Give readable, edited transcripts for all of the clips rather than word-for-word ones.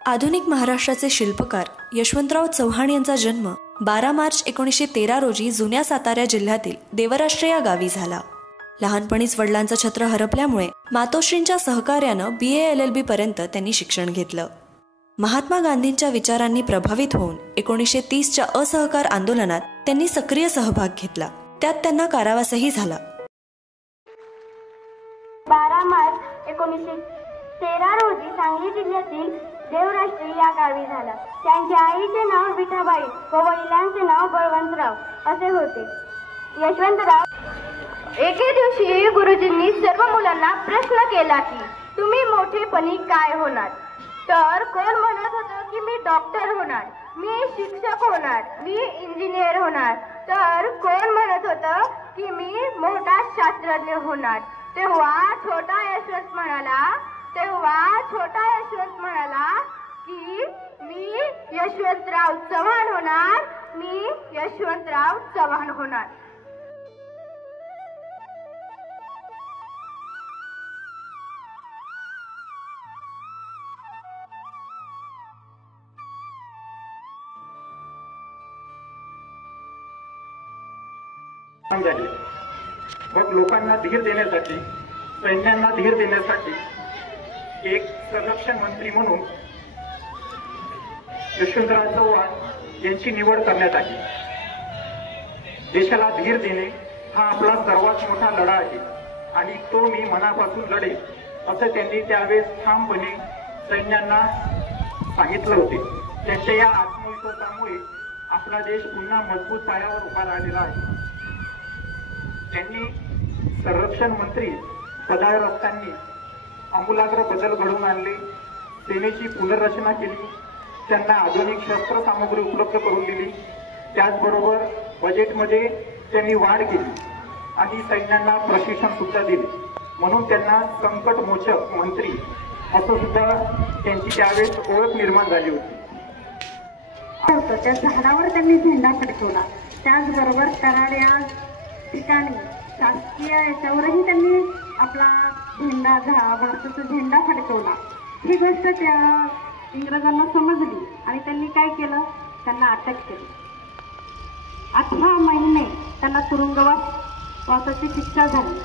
आधुनिक महाराष्ट्राचे शिल्पकार यशवंतराव चव्हाण यांचा जन्म 12 मार्च 1913 रोजी जुन्या सातारा जिल्ह्यातील देवराष्ट्र या गावी झाला. लहानपणीच वडिलांचं छत्र हरपल्यामुळे मातोश्रींच्या सहकार्यानं BA LLB पर्यंत त्यांनी शिक्षण घेतलं. महात्मा गांधींच्या विचारांनी प्रभावित होऊन 1930च्या असहकार आंदोलनात त्यांनी सक्रिय सहभाग घेतला. त्यात त्यांना कारावासही झाला. 12 मार्च 1913 रोजी सांगली जिल्ह्यातील देवराष्ट्र या गावी झाला. त्यांच्या आईचे नाव विठाबाई व वडिलांचे नाव बळवंतराव असे होते. यशवंतराव एके दिवशी गुरुजींनी सर्व मुलांना प्रश्न केला की तुम्ही मोठेपणी काय होणार. तर कोण म्हणत होतं की मी डॉक्टर होणार, मी शिक्षक होणार, मी इंजिनियर होणार. तर कोण म्हणत होतं की मी मोठा शास्त्रज्ञ होणार. तेव्हा छोटा यशवंत म्हणाला की मी यशवंतराव चव्हाण होणार, मी यशवंतराव चव्हाण होणार. मग लोकांना धीर देण्यासाठी, सैन्यांना धीर देण्यासाठी एक संरक्षण मंत्री म्हणून यशवंतराव चव्हाण यांची निवड करण्यात आली. देशाला धीर देणे हा आपला सर्वात मोठा लढा आहे आणि तो मी मनापासून लढेल असं त्यांनी त्यावेळेस ठामपणे सैन्यांना सांगितलं होते. त्यांच्या या आत्मविश्वासामुळे आपला देश पुन्हा मजबूत पायावर उभा राहिलेला आहे. त्यांनी संरक्षण मंत्री पदावर असताना आमूलाग्र बदल घडवून आणले, सेनेची पुनर्रचना केली, त्यांना आधुनिक शस्त्र सामग्री उपलब्ध करून दिली. त्याचबरोबर बजेटमध्ये त्यांनी वाढ केली आणि सैन्यांना प्रशिक्षण सुद्धा दिले. म्हणून त्यांना संकटमोचक मंत्री असं सुद्धा त्यांची त्यावेळेस ओळख निर्माण झाली होती. त्या झाडावर त्यांनी झेंडा फडकवला. त्याचबरोबर कराड या ठिकाणी शासकीय याच्यावरही त्यांनी आपला झेंडा, भारताचा झेंडा फडकवला. ही गोष्ट त्या इंग्रजांना समजली आणि त्यांनी काय केलं, त्यांना अटक केली. 18 महिने त्यांना तुरुंगवासाची शिक्षा झाली.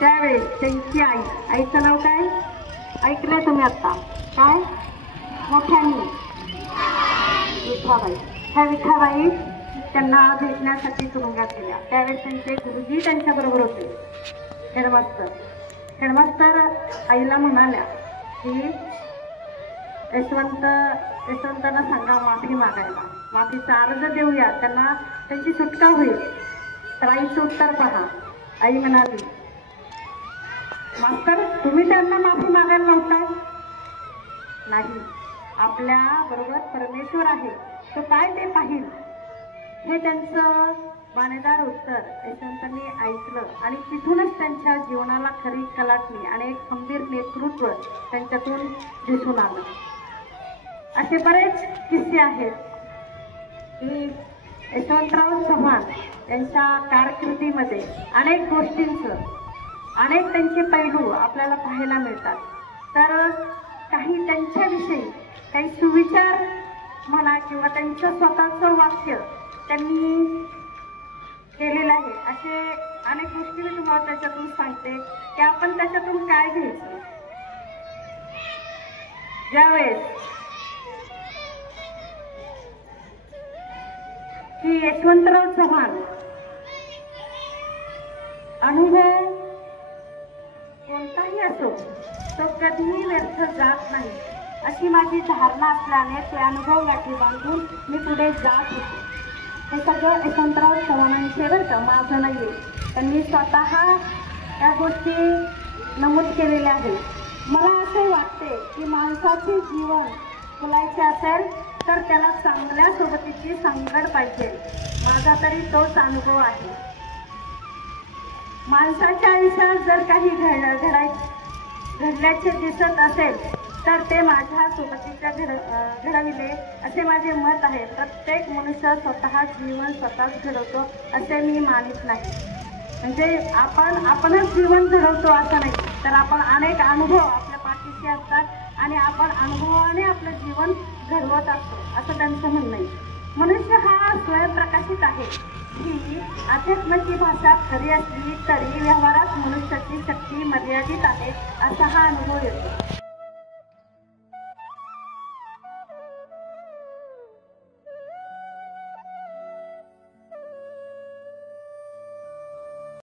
त्यावेळेस त्यांची आईचं नाव काय ऐकलंय तुम्ही आत्ता, काय मोठ्यानी विठाबाई. ह्या विठाबाई त्यांना भेटण्यासाठी तुरुंगात गेल्या. त्यावेळेस त्यांचे गुरुजी त्यांच्याबरोबर होते, हेडमास्टर आईला म्हणाल्या की यशवंतांना सांगा माफी मागायला, माफीचा अर्ज देऊया, त्यांना त्यांची सुटका होईल. तर आईचं उत्तर पहा. आई म्हणाली, मास्तर तुम्ही त्यांना माफी मागायला नव्हता. नाही, आपल्या बरोबर परमेश्वर आहे, तो काय ते पाहिल. हे त्यांचं बाणेदार उत्तर यशवंतांनी ऐकलं आणि तिथूनच त्यांच्या जीवनाला खरी कलाटणी आणि एक खंबीर नेतृत्व त्यांच्यातून दिसून आलं. असे बरेच किस्से आहेत की यशवंतराव चव्हाण यांच्या कारकिर्दीमध्ये अनेक गोष्टींचं, अनेक त्यांचे पैलू आपल्याला पाहायला मिळतात. तर काही त्यांच्याविषयी काही सुविचार म्हणा किंवा त्यांचं स्वतःचं वाक्य त्यांनी केलेलं आहे. असे अनेक गोष्टी मी तुम्हाला त्याच्यातून सांगते की आपण त्याच्यातून काय घ्यायचं. ज्यावेळेस की यशवंतराव चव्हाण अनुभव कोणताही असो तो कधीही व्यर्थ जात नाही अशी माझी धारणा असल्याने ते अनुभव गाठी बांधून मी पुढे जात होते. हे सगळं यशवंतराव चव्हाणांचे बरं का, माझं नाही आहे. त्यांनी स्वतः या गोष्टी नमूद केलेल्या आहेत. मला असे वाटते की माणसाचे जीवन फुलायचे असेल तर त्याला चांगल्या सोबतीची संगड पाहिजे. माझा तरी तोच अनुभव आहे. माणसाच्या आयुष्यात जर काही घडल्याचे दिसत असेल तर ते माझ्या सोबतीच्या घडविले असे माझे मत आहे. प्रत्येक मनुष्य स्वतः जीवन स्वतःच घडवतो असे मी मानित नाही. म्हणजे आपणच जीवन घडवतो असं नाही, तर आपण अनेक अनुभव आपल्या पाठीशी असतात आणि आपण अनुभवाने आपलं जीवन आपण घडवत असतो असं त्यांचं म्हणणं आहे. मनुष्य हा स्वयंप्रकाशित आहे. ही अध्यात्माची भाषा खरी असली तरी व्यवहारात मनुष्याची शक्ती मर्यादित आहे असा हा अनुभव येतो.